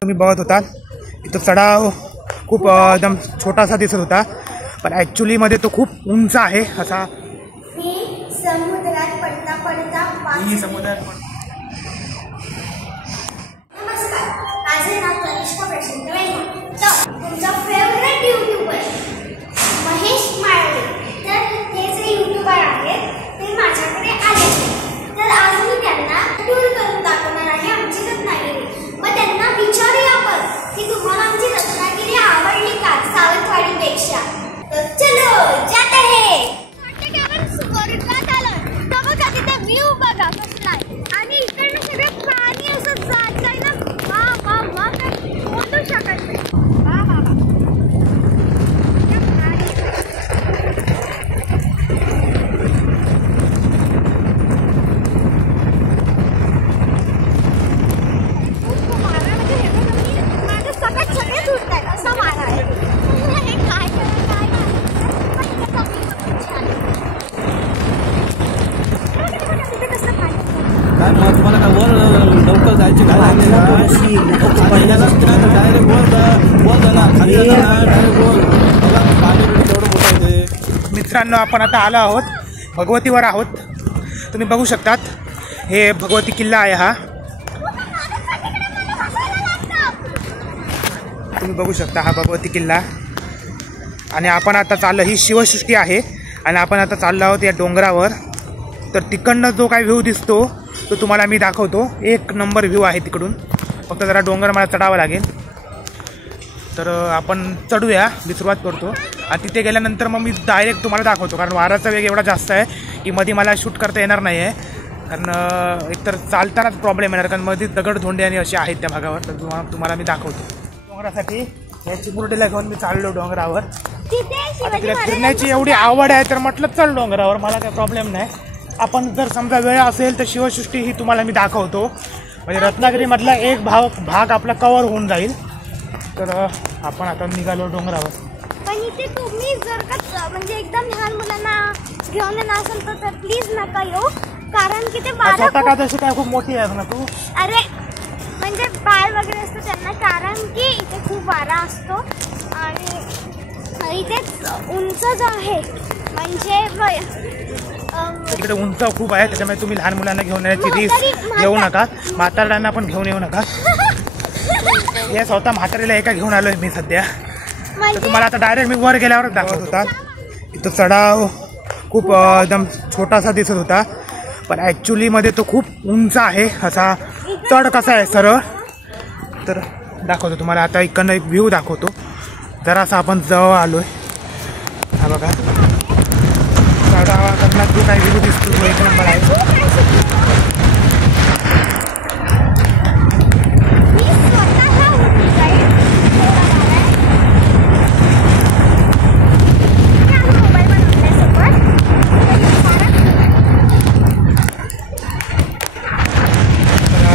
तुम्ही बघत होता इथं चढाव खूप एकदम छोटासा दिसत होता, पण ॲक्च्युली मध्ये तो खूप उंच आहे असा. समुद्रात पडता पडता समुद्रात नमस्कार, माझे नाव तनिष्का वैष्णव आहे. तर तुमचा फेवरेट यूट्यूबर महेश माळवे, तर हे जे यूट्यूबर आहेत ते माझ्याकडे आले. तर आज मी त्यांना टूर करून दाखवणार आहे आमची रत्नागिरी. मग त्यांना विचारूया आपण की तुम्हाला आमची रत्नागिरी आवडली का सावंतवाडीपेक्षा. तर चलो जाते है. व्ह्यू बघा कसला आहे आणि इकडनं सगळं पाणी असं जातंय ना. वा वा वा, काय बोलू शकत नाही. वा वा वा, खूप मारा म्हणजे हे बघा, मी माझं सगळं सगळे सुटत आहेत असं मारा आहे. हे काय करा काय काय मग तुम्हाला काय वर लवकर जायची काय पहिल्यालाच डायरेक्ट वर जाणार खाली डायरेक्ट वर पाणी तेवढं मोठं. मित्रांनो, आपण आता आलो आहोत भगवतीवर आहोत. तुम्ही बघू शकतात हे भगवती किल्ला आहे. हा तुम्ही बघू शकता हा भगवती किल्ला. आणि आपण आता चाललो, ही शिवसृष्टी आहे आणि आपण आता चाललो आहोत या डोंगरावर. तर तिकडनं जो काही व्ह्यू दिसतो तो तुम्हाला मी दाखवतो. एक नंबर व्ह्यू आहे तिकडून, फक्त जरा डोंगर मला चढावं लागेल. तर आपण चढूया, मी सुरुवात करतो आणि तिथे गेल्यानंतर मग मी डायरेक्ट तुम्हाला दाखवतो. कारण वाराचा वेग एवढा जास्त आहे की मध्ये मला शूट करता येणार नाही आहे. कारण एकतर चालतानाच प्रॉब्लेम येणार, कारण मध्ये दगडधोंडे आणि असे आहेत त्या भागावर. तर तुम्हाला मी दाखवतो. डोंगरासाठी या चिमुरडीला घेऊन मी चाललो डोंगरावर. तिला फिरण्याची एवढी आवड आहे तर म्हटलं चल डोंगरावर, मला काही प्रॉब्लेम नाही. आपण जर समजा वेळ असेल तर शिवसृष्टी ही तुम्हाला मी दाखवतो. म्हणजे रत्नागिरीमधला एक भाग आपला कव्हर होऊन जाईल. तर आपण आता निघालो डोंगरावर. पण इथे तुम्ही जर का म्हणजे एकदम लहान मुलांना घेऊन येणार असेल तर प्लीज नका येऊ, कारण की ते स्वतः का तशी काय खूप मोठी आहे ना तू. अरे म्हणजे पाय वगैरे असतो त्यांना, कारण की इथे खूप वारा असतो आणि इथे उंच जो आहे म्हणजे इकडे उंच खूप आहे, त्याच्यामुळे तुम्ही लहान मुलांना घेऊन येण्याची रिस्क घेऊ नका. म्हाताऱ्यांना पण घेऊन येऊ नका. हे स्वतः म्हातारीला एका घेऊन आलोय मी सध्या. तर तुम्हाला आता डायरेक्ट मी वर गेल्यावरच दाखवत होता. इथं चढाव खूप एकदम छोटासा दिसत होता, पण ॲक्च्युली मध्ये तो खूप उंच आहे. असा चढ कसा आहे सरळ, तर दाखवतो तुम्हाला. आता इकडनं एक व्ह्यू दाखवतो. जरासा आपण जवळ आलोय. हा बघा चढावाकडनं जो काही व्ह्यू दिसतो तो एक नंबर आहे.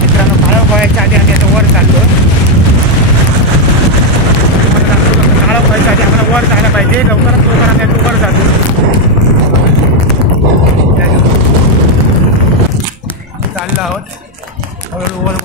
मित्रांनो, काळं व्हायच्या आधी आम्ही आता वर चाललो. काळं व्हायच्या आधी आम्हाला वर जायला पाहिजे. लवकरात लवकर आम्ही आता वर जातो. चाललो आहोत हळूहळू वर.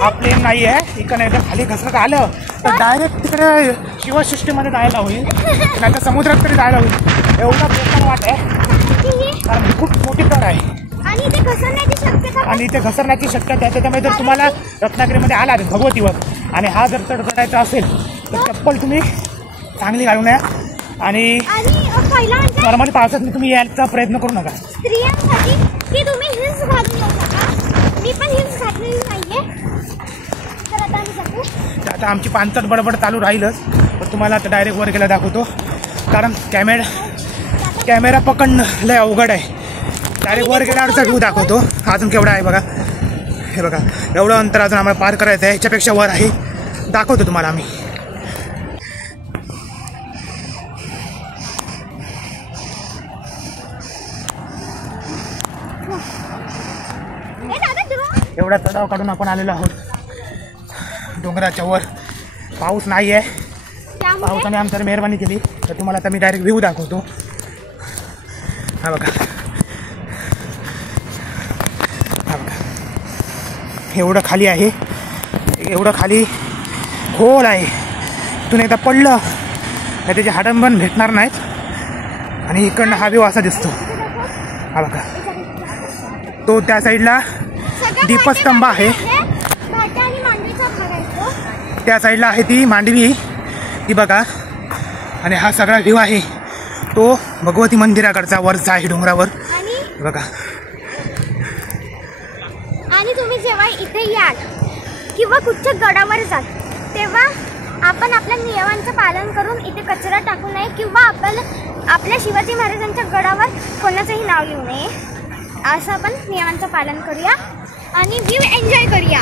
हा प्लेन नाही आहे. इकडे एकदा खाली घसरत आलं तर डायरेक्ट तिकडे शिवसृष्टीमध्ये जायला होईल, नाही तर समुद्रात तरी जायला होईल. एवढा बेकार वाट आहे, कारण खूप मोठी कड आहे आणि इथे घसरण्याची शक्यता आहे. त्याच्यामुळे जर तुम्हाला रत्नागिरीमध्ये आला भगवतीवर आणि हा जर चढ करायचा असेल तर चप्पल तुम्ही चांगली घालून या. आणि नॉर्मली पावसात तुम्ही यायचा प्रयत्न करू नका. स्त्रियांसाठी की तुम्ही हिल्स घालून येऊ नका. मी पण हिल्स घातलेली नाहीये. तर आता आम्ही जातो. आता आमची पानचट बडबड चालू राहीलच, तर तुम्हाला आता डायरेक्ट वर गेला दाखवतो. कारण कॅमेरा पकडणं लय अवघड आहे. डायरेक्ट वर गेल्यावरचा व्ह्यू दाखवतो. अजून केवढा आहे बघा. हे बघा एवढं अंतर अजून आम्हाला पार करायचं आहे. ह्याच्यापेक्षा वर आहे, दाखवतो तुम्हाला आम्ही. एवढा चढाव काढून आपण आलेलो आहोत डोंगराच्या वर. पाऊस नाही आहे, पावसाने आमच्यावर मेहरबानी केली. तर तुम्हाला आता मी डायरेक्ट व्ह्यू दाखवतो. हा बघा एवढं खाली आहे, एवढं खाली खोल आहे. इथून एकदा पडलं तर त्याचे हाडं पण भेटणार नाहीत. आणि इकडनं हा व्ह्यू असा दिसतो. हा बघा, तो त्या साईडला दीपस्तंभ आहे, त्या साईडला आहे ती मांडवी ती बघा. आणि हा सगळा व्ह्यू आहे तो भगवती मंदिराकडचा वरचा आहे डोंगरावर बघा. आणि तुम्ही जेव्हा इथे याल किंवा कुठच्या गडावर जाल तेव्हा आपण आपल्या नियमांचं पालन करून इथे कचरा टाकू नये किंवा आपल्या शिवाजी महाराजांच्या गडावर कोणाचंही नाव लिहू नये. असं आपण नियमांचं पालन करूया आणि व्ह्यू एन्जॉय करूया.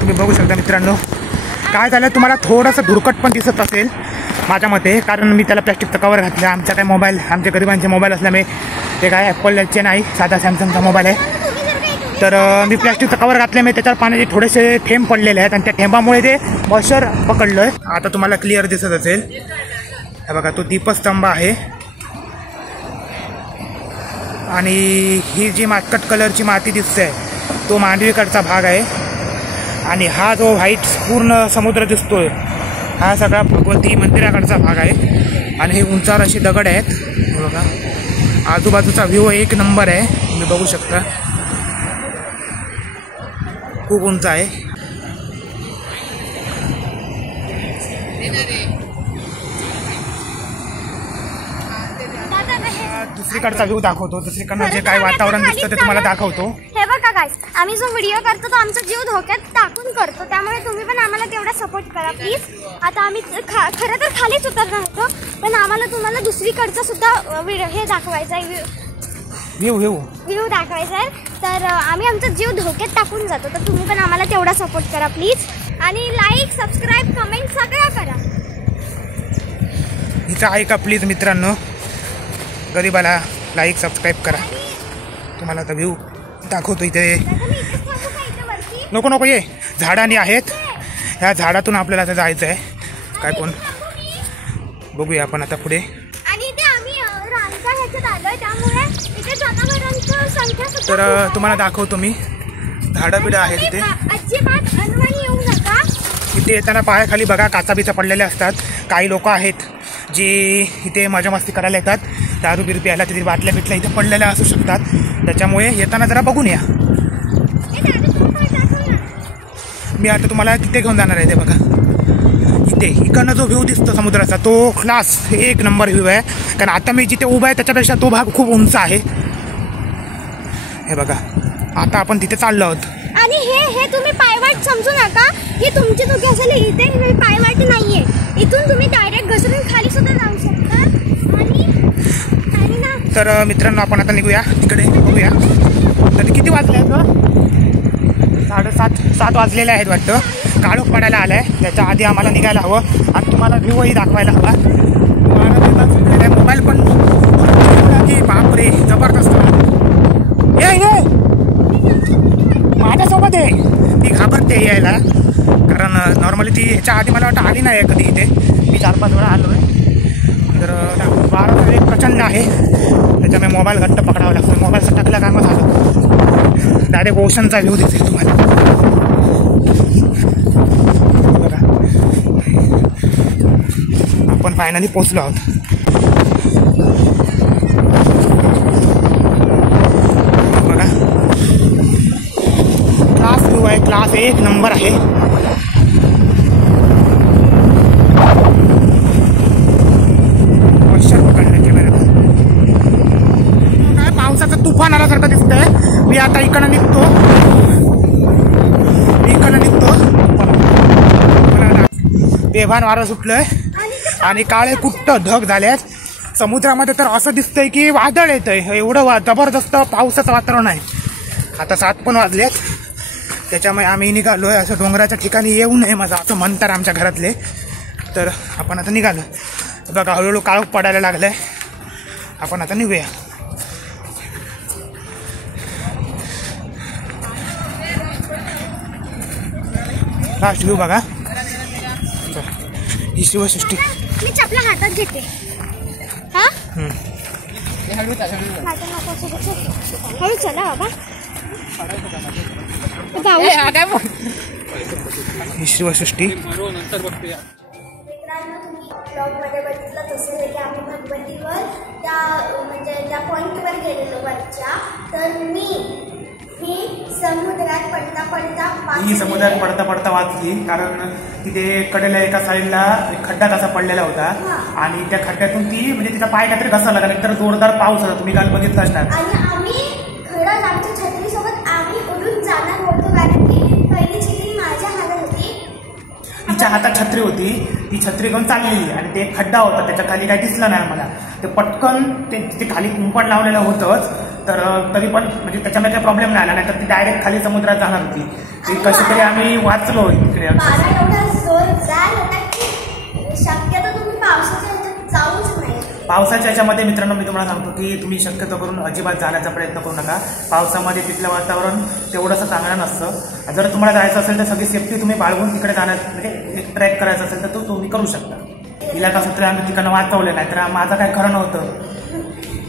तुम्ही बघू शकता मित्रांनो, काय झालं तुम्हाला थोडंसं धुरकट पण दिसत असेल माझ्या मते, कारण मी त्याला प्लॅस्टिकचं कवर घातलं. आमचा काय मोबाईल, आमच्या गरिबांचे मोबाईल असल्यामुळे ते काय ॲपलचे नाही, साधा सॅमसंगचा मोबाईल आहे. तर मी प्लॅस्टिकचं कवर घातल्यामुळे त्याच्यावर पाण्याचे थोडेसे थेंब पडलेले आहेत आणि त्या थेंबामुळे ते मॉइश्चर पकडलं आहे. आता तुम्हाला क्लिअर दिसत असेल, हे बघा तो दीपस्तंभ आहे. आणि ही जी मातकट कलरची माती दिसते तो मांडवीकडचा भाग आहे. आणि हा जो व्हाईट पूर्ण समुद्र दिसतोय हा सगळा भगवती मंदिराकडचा भाग आहे. आणि हे उंचावर अशी दगड आहेत बघा. आजूबाजूचा व्ह्यू एक नंबर आहे, तुम्ही बघू शकता, खूप उंच आहे. दुसरीकडचा व्ह्यू दाखवतो, दुसरीकडनं जे काय वातावरण दिसतं ते तुम्हाला दाखवतो. हे बघा गाईस, आम्ही जो व्हिडिओ करतो तो आमचा जीव धोक्यात टाकून करतो, त्यामुळे तुम्ही पण आम्हाला तेवढा सपोर्ट करा प्लीज. आता आम्ही खरं तर खालीच उतरणार होतो, पण आम्हाला तुम्हाला दुसरीकडचा सुद्धा हे दाखवायचा आहे, व्ह्यू दाखवायचा आहे. तर आम्ही आमचा जीव धोक्यात टाकून जातो, तर तुम्ही पण आम्हाला तेवढा सपोर्ट करा प्लीज. आणि लाईक, सबस्क्राईब, कमेंट सगळं करा. इथं आहे का प्लीज मित्रांनो, गरीबाला लाईक सबस्क्राईब करा. तुम्हाला आता व्ह्यू दाखवतो. इथे नको नको ये, झाडांनी आहेत, ह्या झाडातून आपल्याला आता जायचं आहे. काय कोण बघूया आपण आता पुढे. आणि इथे आम्ही रानच्या ह्याच्यात आलोय, त्यामुळे इथे जनावरांची संख्या तर तुम्हाला दाखवतो मी. झाडं बिडं आहेत इथे, अजिबात अनवाणी येऊ नका. इथे येताना पायाखाली बघा काचाबिचा पडलेले असतात. काही लोक आहेत जी इथे मजा मस्ती करायला येतात, दारू बिरू प्यायला, तिथे बाटल्या बिटल्या इथे पडलेल्या असू शकतात. त्याच्यामुळे येताना जरा बघून या. मी आता तुम्हाला तिथे घेऊन जाणार आहे. ते बघा इथे इकडनं जो व्ह्यू दिसतो समुद्राचा तो क्लास एक नंबर व्ह्यू आहे. कारण आता मी जिथे उभा आहे त्याच्यापेक्षा तो भाग खूप उंच आहे. हे बघा आता आपण तिथे चाललो आहोत. आणि हे तुम्ही पायवाट समजू नका, ही तुमची चुकी असेल. इथे पायवाट नाहीये, इथून तुम्ही डायरेक्ट घसरून खाली सुद्धा जाऊ शकता. आणि ना तर मित्रांनो आपण आता निघूया तिकडे, बघूया. तर किती वाजले आहेत? 7:30 वाजलेले आहेत वाटतं. काळोख पडायला आलाय, त्याच्या आधी आम्हाला निघायला हवं आणि तुम्हाला व्ह्यूही दाखवायला हवा. मोबाईल पण की बापरे जबरदस्त. ये माझ्यासोबत आहे, ती घाबरते यायला, कारण नॉर्मली ती ह्याच्या आधी मला वाटतं आली नाही आहे कधी इथे. मी 4-5 वेळा आलो आहे. तर वारा एक प्रचंड आहे, त्याच्यामुळे मोबाईल घट्ट पकडावा लागतो. मोबाईल सटकला काय मग झालं, डायरेक्ट ओशनचा व्ह्यू दिसेल तुम्हाला. बघा आपण फायनली पोचलो आहोत. बघा क्लास व्ह्यू आहे, क्लास एक नंबर आहे. पावसाचं तुफान आल्यासारखं दिसतंय. मी आता इकडं निघतो. बेभान वारं सुटलंय आणि काळे कुट्ट ढग झालेत. समुद्रामध्ये तर असं दिसतंय की वादळ येतंय, एवढं जबरदस्त पावसाचं वातावरण आहे. आता 7 पण वाजलेत, त्याच्यामुळे आम्ही निघालोय. असं डोंगराच्या ठिकाणी येऊ नये माझं असं म्हणतात आमच्या घरातले. तर आपण आता निघालो. बघा हळूहळू काळोख पडायला लागलाय. आपण आता निघूया. लास्ट व्ह्यू बघा. ही शिवसृष्टी मी चपला हातात घेते. हा हळू चला बाबा. ही शिवसृष्टी. मित्रांनो, तुम्ही ब्लॉगमध्ये बघितलं तसं की आम्ही भगवतीवर त्या पॉईंटवर गेलेलो वरच्या. तर मी समुद्रात पडता पडता वाचली, कारण तिथे कडेला एका साईडला खड्डा तसा पडलेला होता आणि त्या खड्ड्यातून ती म्हणजे तिचा पाय काहीतरी घसरला लागला. तर जोरदार पाऊस होता, तुम्ही काल बघितलं असणार. आणि आम्ही खरंच आमच्या छत्रीसोबत आम्ही उडून जाणार होतो, कारण की पहिली छत्री माझ्या हातात होती. तिच्या हातात छत्री होती, ती छत्री घेऊन चाललेली आणि ते खड्डा होता, त्याच्या खाली काही दिसलं नाही मला. ते पटकन ते खाली कुंपण लावलेलं होतंच, तर तरी पण म्हणजे त्याच्यामध्ये काही प्रॉब्लेम नाही आला, नाही तर ती डायरेक्ट खाली समुद्रात जाणार होती. ती कशी तरी आम्ही वाचलो इकडे. शक्यतो तुम्ही पावसाच्या ह्याच्यात जाऊच नाही. पावसाच्या ह्याच्यामध्ये मित्रांनो मी तुम्हाला सांगतो की तुम्ही शक्यतो करून अजिबात जाण्याचा प्रयत्न करू नका. पावसामध्ये तिथलं वातावरण तेवढंसं चांगलं नसतं. जर तुम्हाला जायचं असेल तर सगळी सेफ्टी तुम्ही बाळगून तिकडे जाण्यात म्हणजे ट्रेक करायचं असेल तर तो तुम्ही करू शकता. तिला कसं तरी आम्ही तिकडनं वाचवलं, नाही तर माझं काय खरं नव्हतं.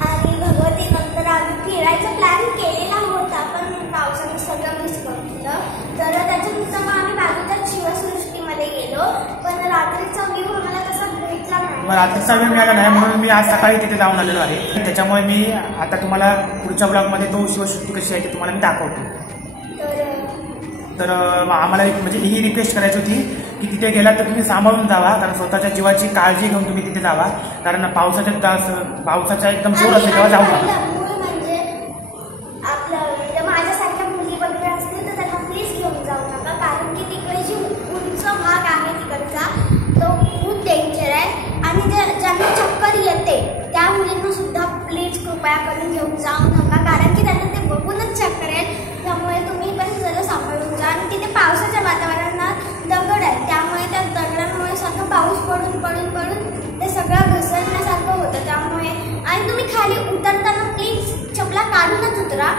आणि भगवती नंतर आम्ही फिरायचा प्लॅन केलेला होता, पण पावसाने सगळं मिस करून दिलं. तर त्याच्यानंतर मग आम्ही बाजूच्या शिवसृष्टीमध्ये गेलो, पण रात्रीचा व्ह्यू आम्हाला तसा भेटला नाही. मग रात्रीचा व्ह्यू मिळाला नाही, म्हणून मी आज सकाळी तिथे जाऊन आलेलो आहे. त्याच्यामुळे मी आता तुम्हाला पुढच्या ब्लॉगमध्ये तो शिवसृष्टी कशी आहे ते तुम्हाला मी दाखवतो. तर आम्हाला एक म्हणजे ही रिक्वेस्ट करायची होती की तिथे गेला तर तुम्ही सांभाळून जावा, कारण स्वतःच्या जीवाची काळजी घेऊन तुम्ही तिथे जावा, कारण पावसाचा एकदम जोर असेल तेव्हा जाऊ नका. म्हणजे आपलं माझ्यासारख्या मुली वगैरे असतील तर त्यांना प्लीज घेऊन जाऊ नका, कारण की तिकडे जी उंच भाग आहे तिकडचा तो खूप डेंजर आहे. आणि ज्यांना चक्कर येते त्या मुलींना सुद्धा प्लीज कृपया करून घेऊन जाऊ नका, कारण की त्यांना ते बघूनच चक्कर येईल. त्यामुळे तुम्ही पण सगळं सांभाळून जा. आणि तिथे पावसाच्या वातावरणात दगड आहे, त्यामुळे त्या दगडांमुळे सारखं पाऊस पडून पडून पडून ते सगळं घसरण्यासारखं होतं. त्यामुळे आणि तुम्ही खाली उतरताना प्लीज चपला काढूनच उतरा.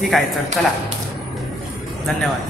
ठीक आहे, चला, धन्यवाद.